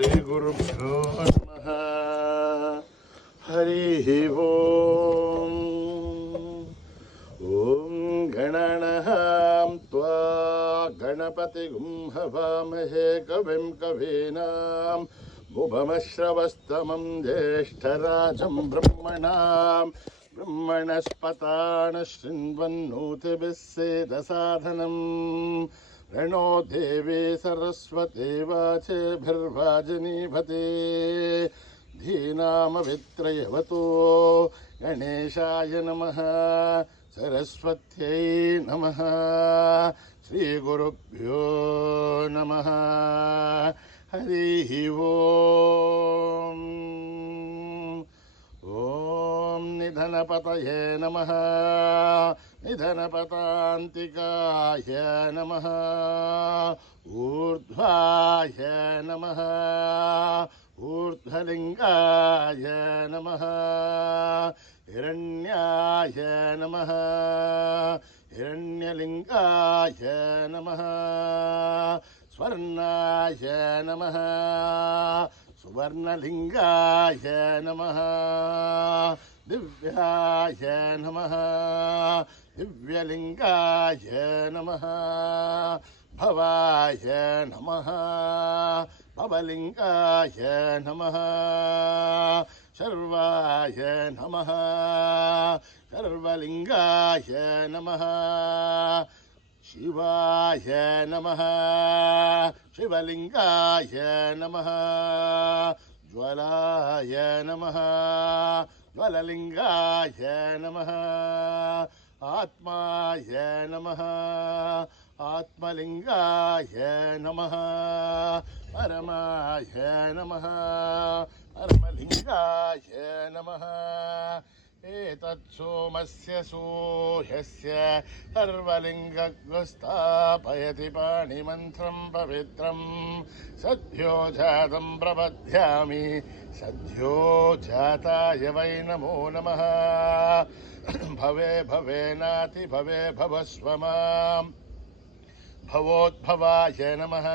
श्रीगुरुभ्यो नमः। हरिः ओम्। ॐ गणानां त्वा गणपतिगुं हवामहे कविं कवीनाम् उपमश्रवस्तमं ज्येष्ठराजं ब्रह्मणस्पतान शृण्वन्नोतिभिः सेदसाधनम् प्रणो देवी सरस्वती वाचेभिर्वाजनीभते धीनामवित्रयवतो गणेशाय नमः सरस्वत्यै नमः श्रीगुरुभ्यो नमः। हरिः ओम्। ॐ निधनपतये नमः निधनपतान्तिकाय नमः ऊर्ध्वाय नमः ऊर्ध्वलिङ्गाय नमः हिरण्याय नमः हिरण्यलिङ्गाय नमः स्वर्णाय नमः सुवर्णलिङ्गाय नमः दिव्याय नमः दिव्यलिङ्गाय नमः भवाय नमः भवलिङ्गाय नमः शर्वाय नमः शर्वलिङ्गाय नमः शिवाय नमः शिवलिङ्गाय नमः ज्वलाय नमः ज्वललिङ्गाय नमः आत्माय नमः आत्मलिङ्गाय नमः परमाय नमः परमलिङ्गाय नमः एतत् सोमस्य सूर्यस्य सर्वलिङ्गस्थापयति पाणिमन्त्रं पवित्रं सद्यो जातं प्रपद्यामि सद्यो जाताय वै नमो नमः। भवे भवेनाति भवे भवस्व मां भवोद्भवाय नमः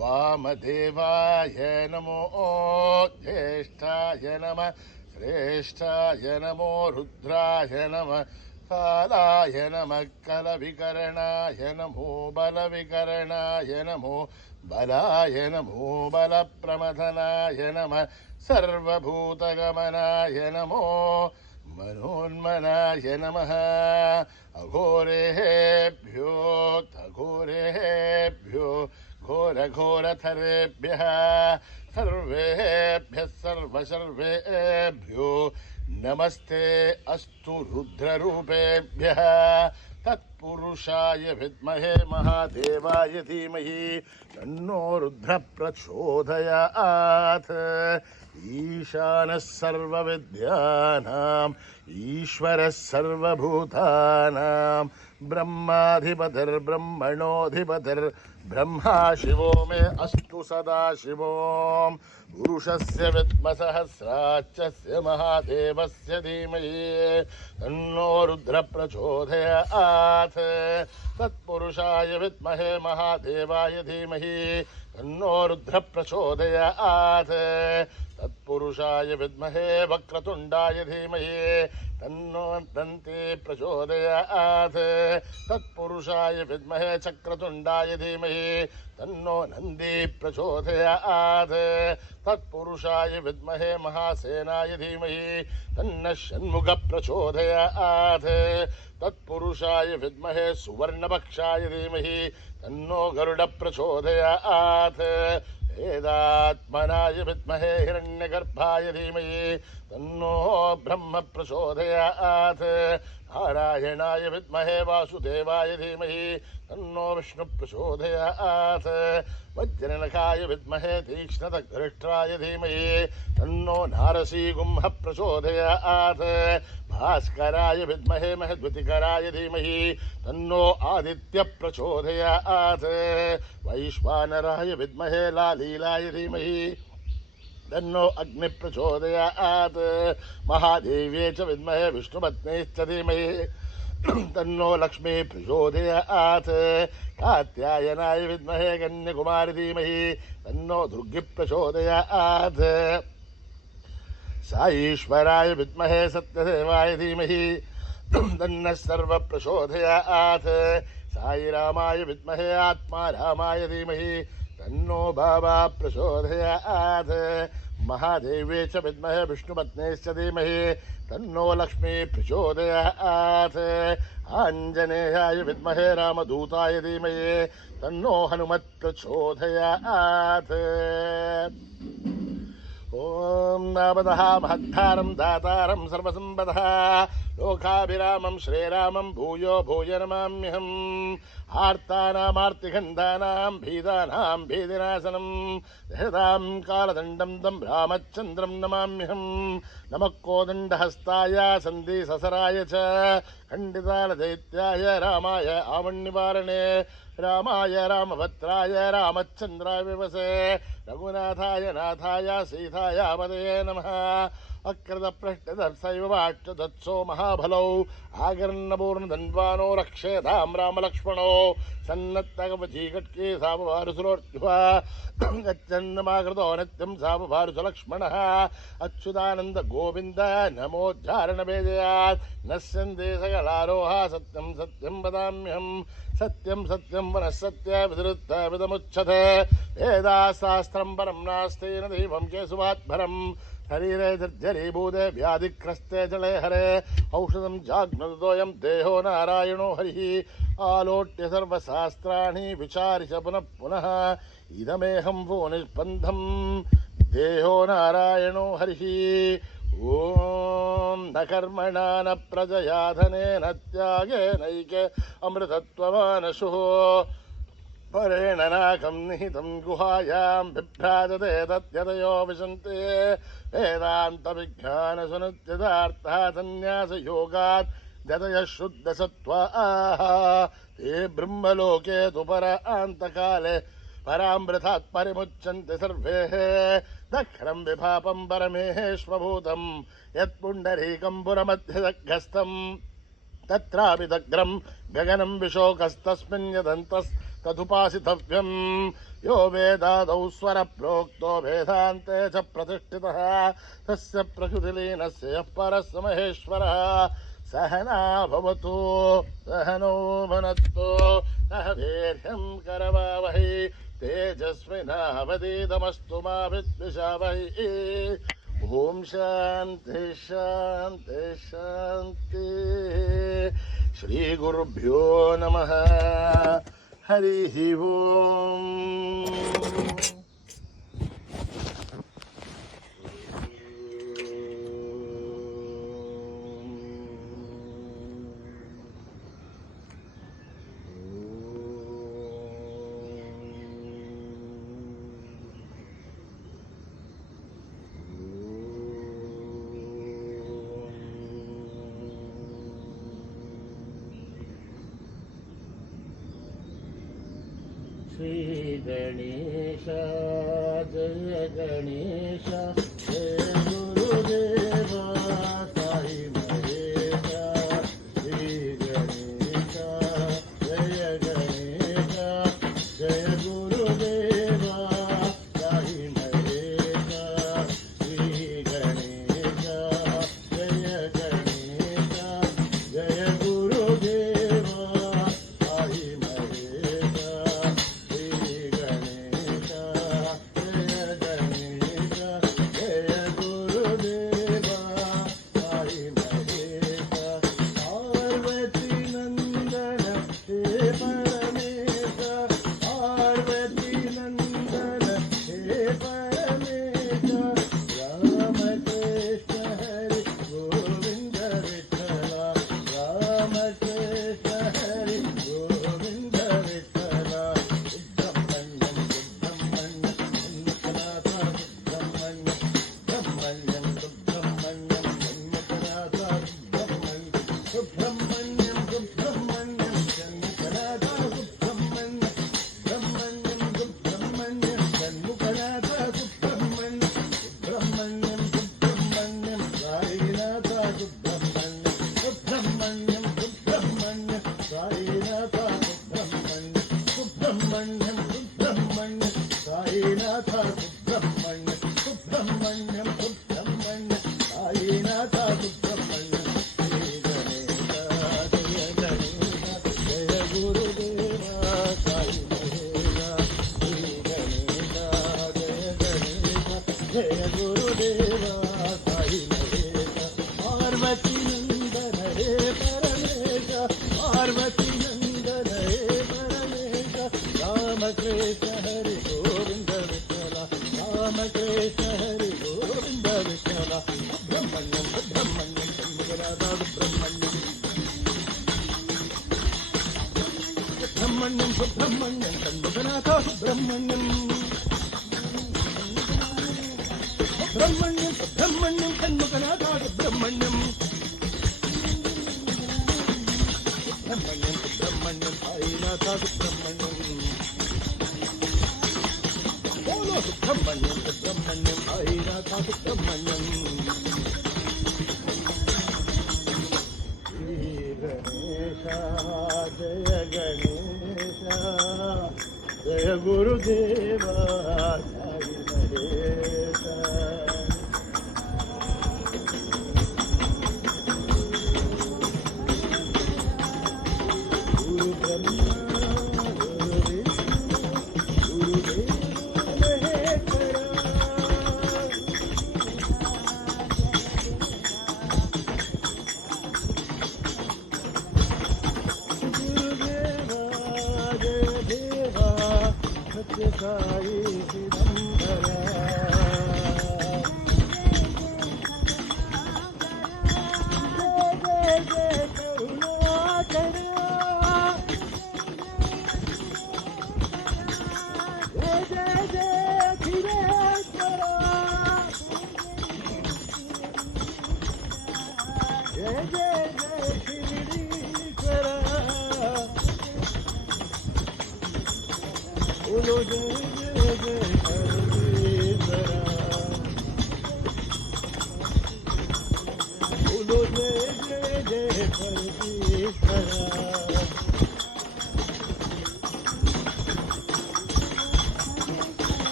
वामदेवाय नमो ज्येष्ठाय नमः श्रेष्ठाय नमो रुद्राय नमः कालाय नमः कलविकरणाय नमो बलविकरणाय नमो बलाय नमो बलप्रमथनाय नमः सर्वभूतगमनाय नमो मनोन्मनाय नमः अघोरेभ्यो घोरेभ्यो घोरघोरथरेभ्यः सर्वेभ्यः सर्वसर्वेभ्यो नमस्ते अस्तु रुद्ररूपेभ्यः तत्पुरुषाय विद्महे महादेवाय धीमहि तन्नो रुद्रः प्रचोदयात्। ईशानः सर्वविद्यानाम् ईश्वरः सर्वभूतानां ब्रह्माधिपतिर्ब्रह्मणोऽधिपतिर्ब्रह्मा शिवो मे अस्तु सदा शिवो पुरुषस्य विद्मसहस्राक्षस्य महादेवस्य धीमहि तन्नो रुद्रः प्रचोदयात्। तत्पुरुषाय विद्महे महादेवाय धीमहि तन्नो रुद्रः प्रचोदयात्। तत्पुरुषाय विद्महे वक्रतुण्डाय धीमहि तन्नो दन्ती प्रचोदयात्। तत्पुरुषाय विद्महे चक्रतुण्डाय धीमहि तन्नो नन्दी प्रचोदयात्। तत्पुरुषाय विद्महे महासेनाय धीमहि तन्नः षण्मुखः प्रचोदयात्। तत्पुरुषाय विद्महे सुवर्णपक्षाय धीमहि तन्नो गरुडः प्रचोदयात्। वेदात्मनाय विद्महे हिरण्यगर्भाय धीमहि तन्नो ब्रह्म प्रचोदयात्। नारायणाय विद्महे वासुदेवाय धीमहि तन्नो विष्णु प्रचोदयात्। वज्रनखाय विद्महे तीक्ष्णदग्धृष्ट्राय धीमहि तन्नो नारसीगुंहः प्रचोदयात्। भास्कराय विद्महे महद्युतिकराय धीमहि तन्नो आदित्यः प्रचोदयात्। वैश्वानराय विद्महे लालीलाय धीमहि तन्नो अग्नि प्रचोदयात्। महादेव्यै च विद्महे विष्णुपत्न्यै च धीमहि तन्नो लक्ष्मी प्रचोदयात् कात्यायनाय विद्महे कन्याकुमारी धीमहि तन्नो दुर्गी प्रचोदयात् साईश्वराय विद्महे सत्यदेवाय धीमहि तन्नः सर्व प्रचोदयात् साईरामाय विद्महे आत्मारामाय धीमहि तन्नो बाबा प्रचोदयात् महादेवे च विद्महे विष्णुपत्नेश्च धीमहि तन्नो लक्ष्मी प्रचोदयात् आञ्जनेयाय विद्महे रामदूताय धीमहि तन्नो हनुमत् प्रचोदयात् ओम नामदः महत्तारं दातारं सर्वसंपदः लोकाभिरामं श्रीरामं भूयो भूय नमाम्यहम् आर्तानामार्तिगन्धानां भीदानां भीदिनाशनं दहतां कालदण्डं तं रामचन्द्रं नमाम्यहम् नमः कोदण्डहस्ताय सन्धिससराय च खण्डितालदैत्याय रामाय आवन्निवारणे रामाय रामभद्राय रामचन्द्राय विवसे रघुनाथाय नाथाय सीताय पदये नमः अकृतपृष्ठदर्शैव वाट्टदत्सो महाबलौ आगर्णपूर्णधन्वानो रक्षेतां रामलक्ष्मणो सन्नत्तकवचीकट्के सापवारुसुरोर्ध्वा गच्छन्नमाकृतो नित्यं सापवारुसलक्ष्मणः अच्युतानन्द गोविन्द नमोद्धारणभेदयात् नश्यन्ते सकलारोहा सत्यं सत्यं वदाम्यहम् सत्यं सत्यं वनः सत्य विदमुच्यते वेदाशास्त्रं परं नास्ति न दैवं केशवात्भरम् शरीरे जर्जरीभूते व्याधिग्रस्ते जले हरे औषधं जाग्नदोऽयं देहो नारायणो हरिः आलोट्य सर्वशास्त्राणि विचार्य च पुनः पुनः इदमेहं वो निष्पन्धं देहो नारायणो हरिः ओम न कर्मणा न प्रजया धनेन त्यागेनैके अमृतत्वमानशुः परेण नाकं निहितं गुहायां बिभ्राजते तद्यतयो विशन्ते वेदान्तविज्ञानसुनित्यतार्थः सन्न्यासयोगात् यतयः शुद्धसत्त्वाः ते ब्रह्मलोके तु परान्तकाले परामृतात् परिमुच्यन्ते सर्वे दक्षिणं विभापं परमेश्वभूतं यत्पुण्डरीकं पुरमध्यदग्घस्थं तत्रापि दग्रं गगनं विशोकस्तस्मिन् यदन्तस्तदुपासितव्यं यो वेदादौ स्वरप्रोक्तो वेदान्ते च प्रतिष्ठितः तस्य प्रकृतिलीनस्य यः परः स महेश्वरः सहना भवतु सहनो भुनक्तु सह वीर्यं करवावहै तेजस्विनावधीतमस्तु मा विद्विषावहै ओम शांति शांति शांति श्री गुरुभ्यो नमः हरि ओम श्री गणेश जय गणेश जय गुरुदेव साई महेश श्री गणेश जय गणेश जय गुरुदेव साई महेश श्री गणेश जय गणेश जय गुरुदेव साई महेश जय गणेश जय सुब्रह्मण्यम सुब्रह्मण्यम साईनाथ सुब्रह्मण्यम सुब्रह्मण्यम सुब्रह्मण्यम साईनाथ सुब्रह्मण्यम श्री गणेश जय गणेश जय गुरुदेवा साई महेश श्री गणेश जय गणेश जय गुरुदेवा साई महेश पार्वती नंदन हे परमेश पार्वती नंदन हे परमेश राम कृष्ण हरि गोविंद विठला राम कृष्ण हरि गोविंद विठला सुब्रह्मण्यम सुब्रह्मण्यम शंकरादा सुब्रह्मण्यम सुब्रह्मण्यम सुब्रह्मण्यम षण्मुखनाथ सुब्रह्मण्यम सुब्रह्मण्यम सुब्रह्मण्यम षण्मुखनाथ सुब्रह्मण्यम सुब्रह्मण्यम सुब्रह्मण्यम साईनाथ सुब्रह्मण्यम बोलो सुब्रह्मण्यम सुब्रह्मण्यम साईनाथ सुब्रह्मण्यम श्री गणेश जय गणेश जय गुरुदेवा साई महेश गुरु ब्रह्मा गुरु विष्णु गुरुदेव महेश्वरा गुरुदेवा जय देवा सत्य साई चिदंबरा जय जय करुणाकरा जय जय जय अखिलेश्वरा जय जय जय शिरडीश्वरा बोलो जय जय जय सर्वेश्वरा बोलो जय जय जय सर्वेश्वरा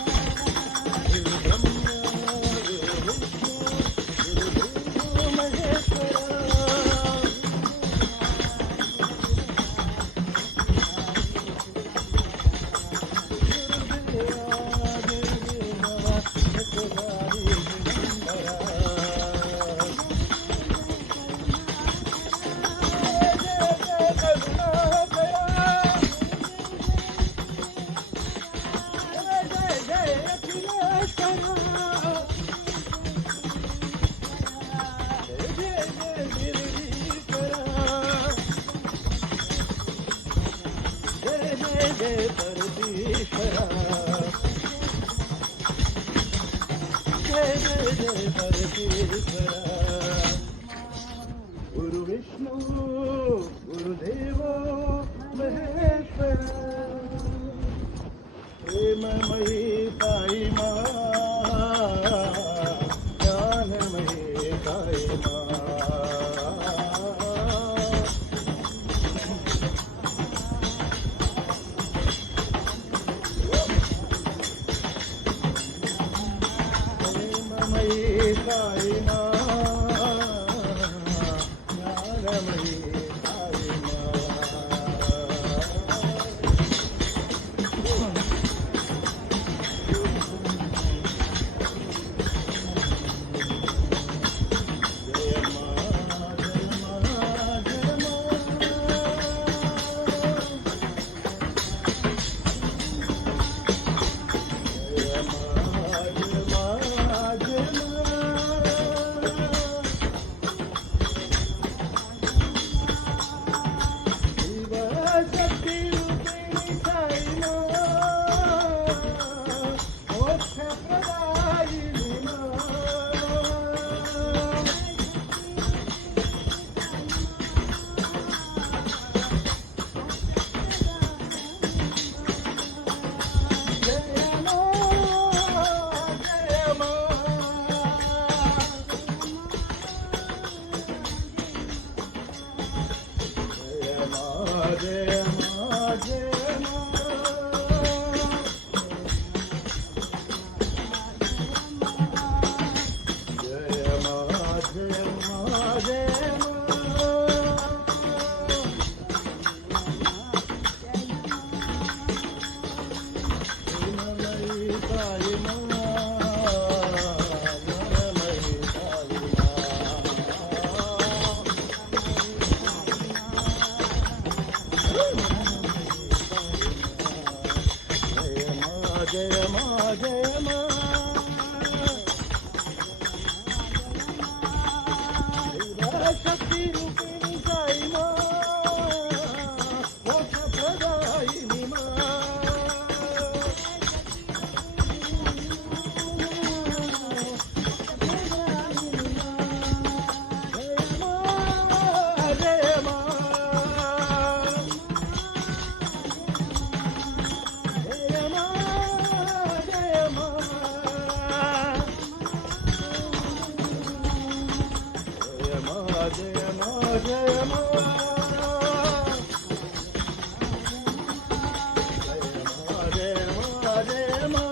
गुरु ब्रह्मा गुरु विष्णु गुरुदेव महेश्वरा जय परमेश्वरा जय जय जय परमेश्वरा गुरु विष्णु गुरुदेव महेश्वरा प्रेममयी साई माँ ज्ञानमयी साई माँ प्रेममयी साई माँ ज्ञानमयी साई माँ जय माँ जय माँ जय माँ जय माँ जय माँ जय मा जय मा शक्ती रूपिणी साई मा मोक्ष प्रदायिनी मा जय मा जय मा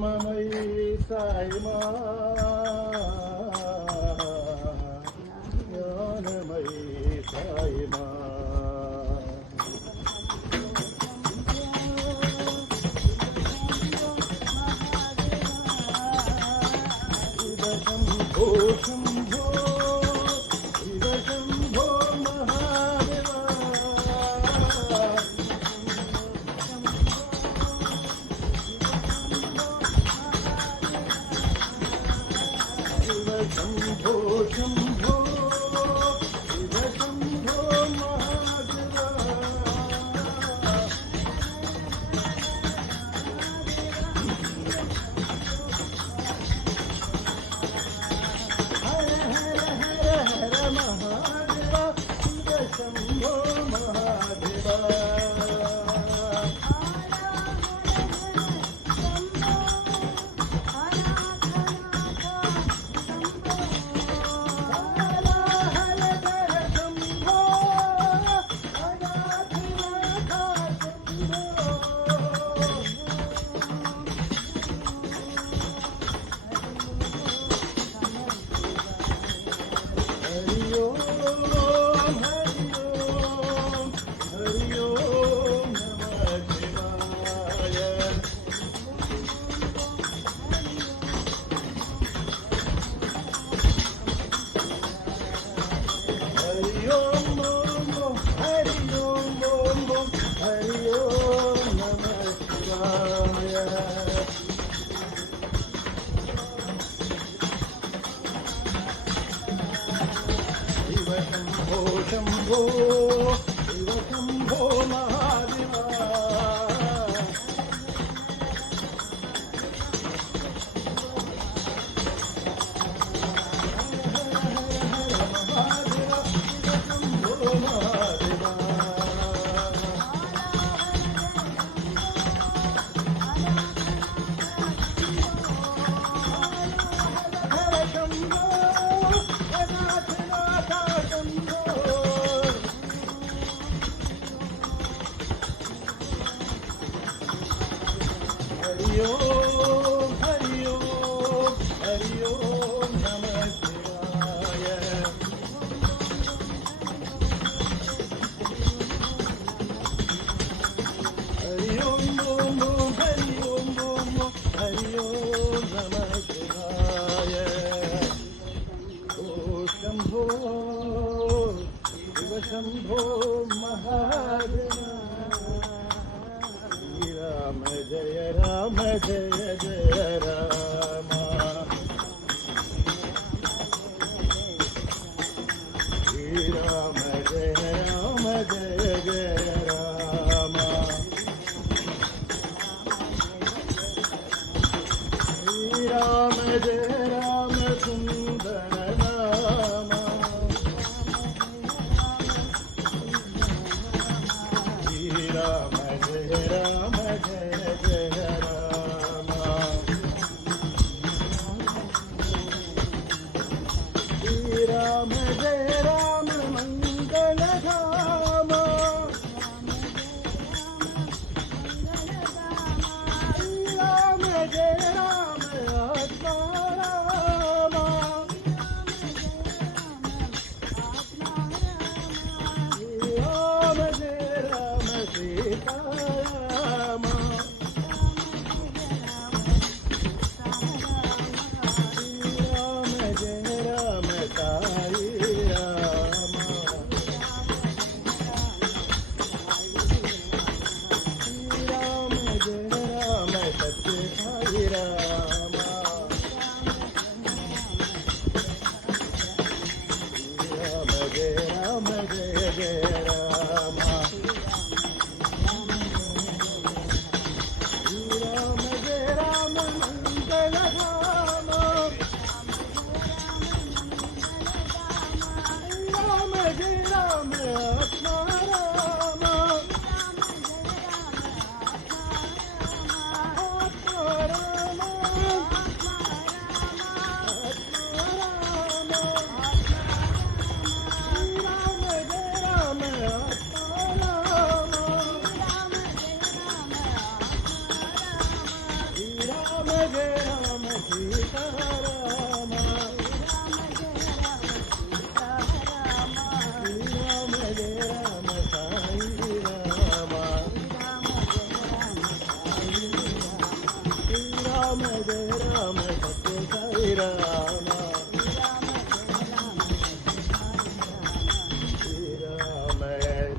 ममई साई मा ज्ञानमयी साई मा शंभो शंभो शिव शंभो महादेवा शिव शंभो शंभो शिव शंभो महादेवा महादेवा शिव शंभो महादेवा शंभो शिव शंभो महादेवा महादेवा शिव शंभो महादेवा हरि ओम हरि ओम हरि ओम नमः शिवाय हरि ओम ओम ओम हरि ओम ओम हरि ओम नमः शिवाय ओ शंभो शिव शंभो महादेवा राम जय राम जय जय राम श्री राम जय राम जय जय राम श्री राम जय राम सुंदर नाम श्री राम जय राम जय जय राम श्री राम जय राम मंगल जय राम साई राम श्री राम जय राम सत्य साई राम श्री राम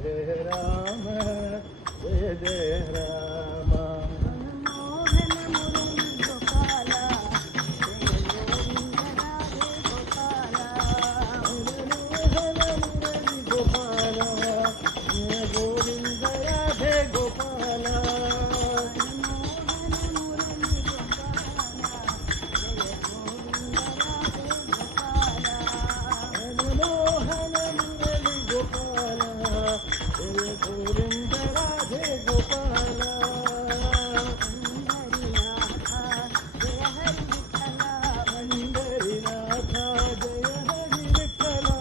जय राम जय जय राम गोविंद राधे गोपाला मनमोहन मुरली गोपाला जय गोविंद राधे गोपाला पंढरीनाथा जय हरी विठ्ठला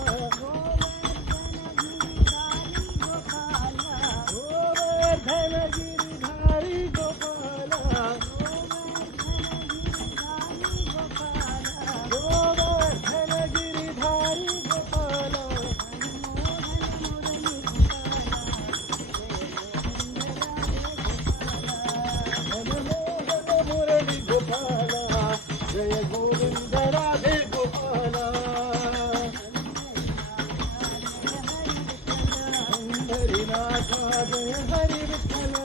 गोवर्धन गिरिधारी गोपाला गोवर्धन गिरिधारी गोपाला मनमोहन मुरली गोपाला जय गोविंद राधे गोपाला पंढरीनाथा जय हरी विठ्ठला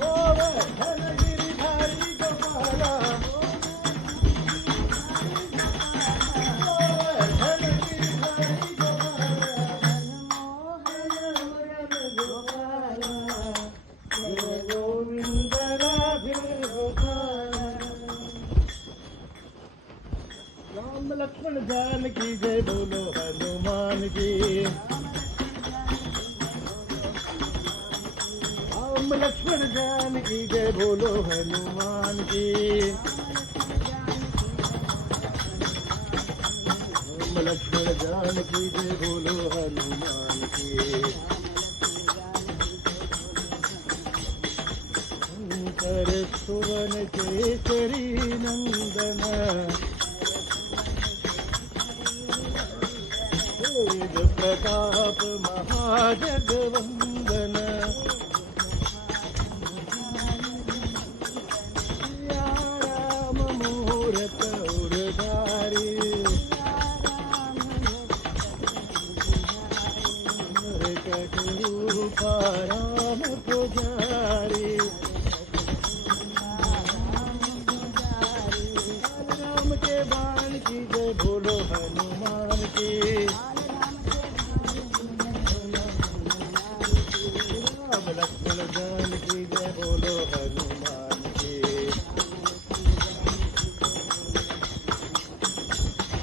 गोवर्धन गिरिधारी गोपाला गोवर्धन गिरिधारी गोपाला जय गोविंद राधे गोपाला राम लक्ष्मण जानकी जय बोलो हनुमान की राम लक्ष्मण जानकी जय बोलो हनुमान की राम लक्ष्मण जानकी जय बोलो हनुमान की शंकर सुवन केसरी नंदन तेज प्रताप महाजगवंदन सिया राम मूरत उरधारी मरकट रूपा राम पुजारी राम के बाण की जय बोलो हनुमान की राम लक्ष्मण जानकी जय बोलो हनुमान की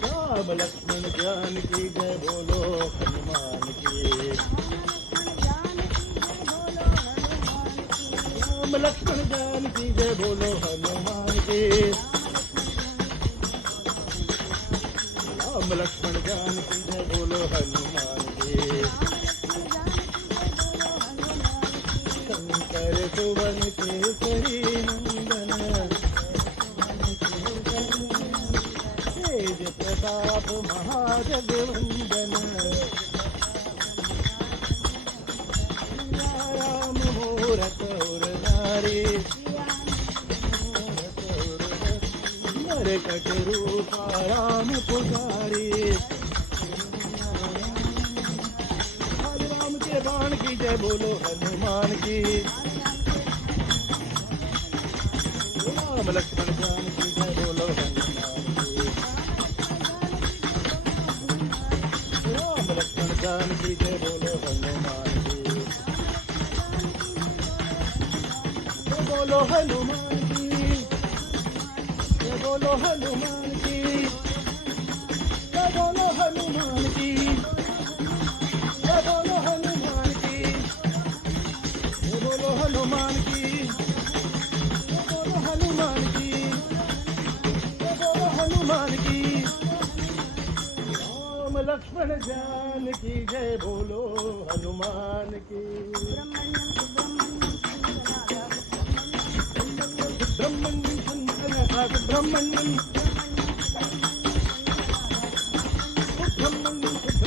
राम लक्ष्मण जानकी जय बोलो हनुमान की राम लक्ष्मण जानकी जय बोलो हनुमान की राम लक्ष्मण जानकी जय बोलो हनुमान की शंकर सुवन केसरी नंदन तेज प्रताप महाजगवंदन सिया राम मूरत उरधारी मरकट रूपा राम पुजारी राम के बाण की जय बोलो हनुमान की राम लक्ष्मण जानकी जय बोलो हनुमान की राम लक्ष्मण जानकी जय बोलो हनुमान की जय बोलो हनुमान की जय बोलो हनुमान की जय बोलो हनुमान की जय बोलो हनुमान की जय बोलो हनुमान की जय बोलो हनुमान की जय बोलो हनुमान की राम लक्ष्मण जानकी जय बोलो हनुमान की ब्रह्मण्यं शंकर ब्रह्मण्यं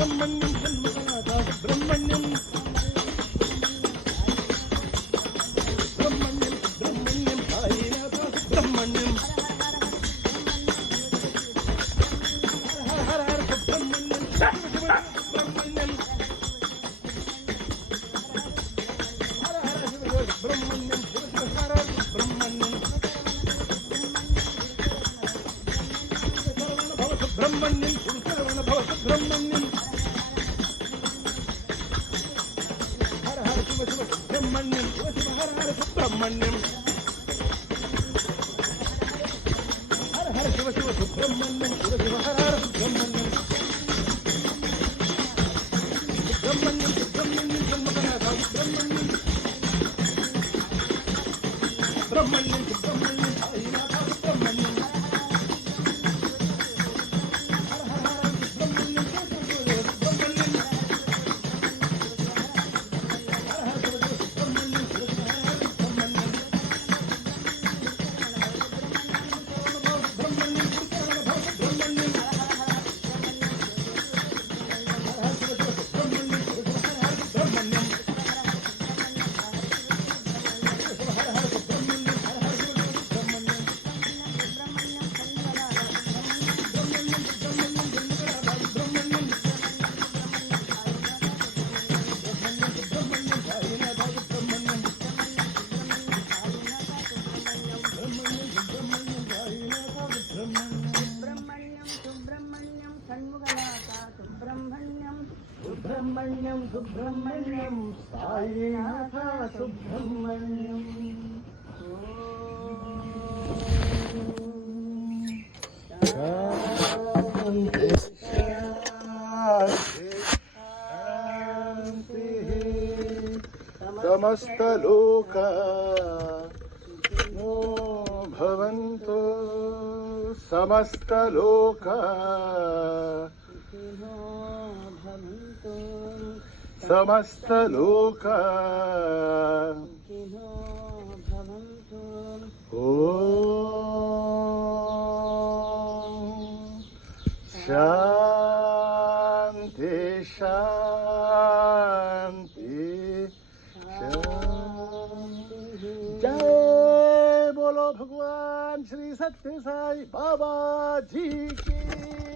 सुब्रह्मण्यम षण्मुखनाथ सुब्रह्मण्यम सुब्रह्मण्यम सुब्रह्मण्यम साईनाथ सुब्रह्मण्यम हर हर हर सुब्रह्मण्यम शिव शिव सुब्रह्मण्यम हर हर शिव शिव सुब्रह्मण्यम शिव शिव हर हर सुब्रह्मण्यम सुब्रह्मण्यम शंकरवण भव सुब्रह्मण्यम हर हर शिव शिव सुब्रह्मण्यम शिव शिव हर हर सुब्रह्मण्यम हर हर शिव शिव सुब्रह्मण्यम शिव शिव हर हर सुब्रह्मण्यम सुब्रह्मण्यम सुब्रह्मण्यम षण्मुखनाथ सुब्रह्मण्यम सुब्रह्मण्यम सुब्रह्मण्यम साईनाथ सुब्रह्मण्यम सुब्रह्मण्यम सुब्रह्मण्यम साईनाथ सुब्रह्मण्यम शांति शांति समस्त लोका नो भवन्तु समस्त लोका समस्त लोका ओम शांति शांति शांति जय बोलो भगवान श्री सत्य साई बाबा जी की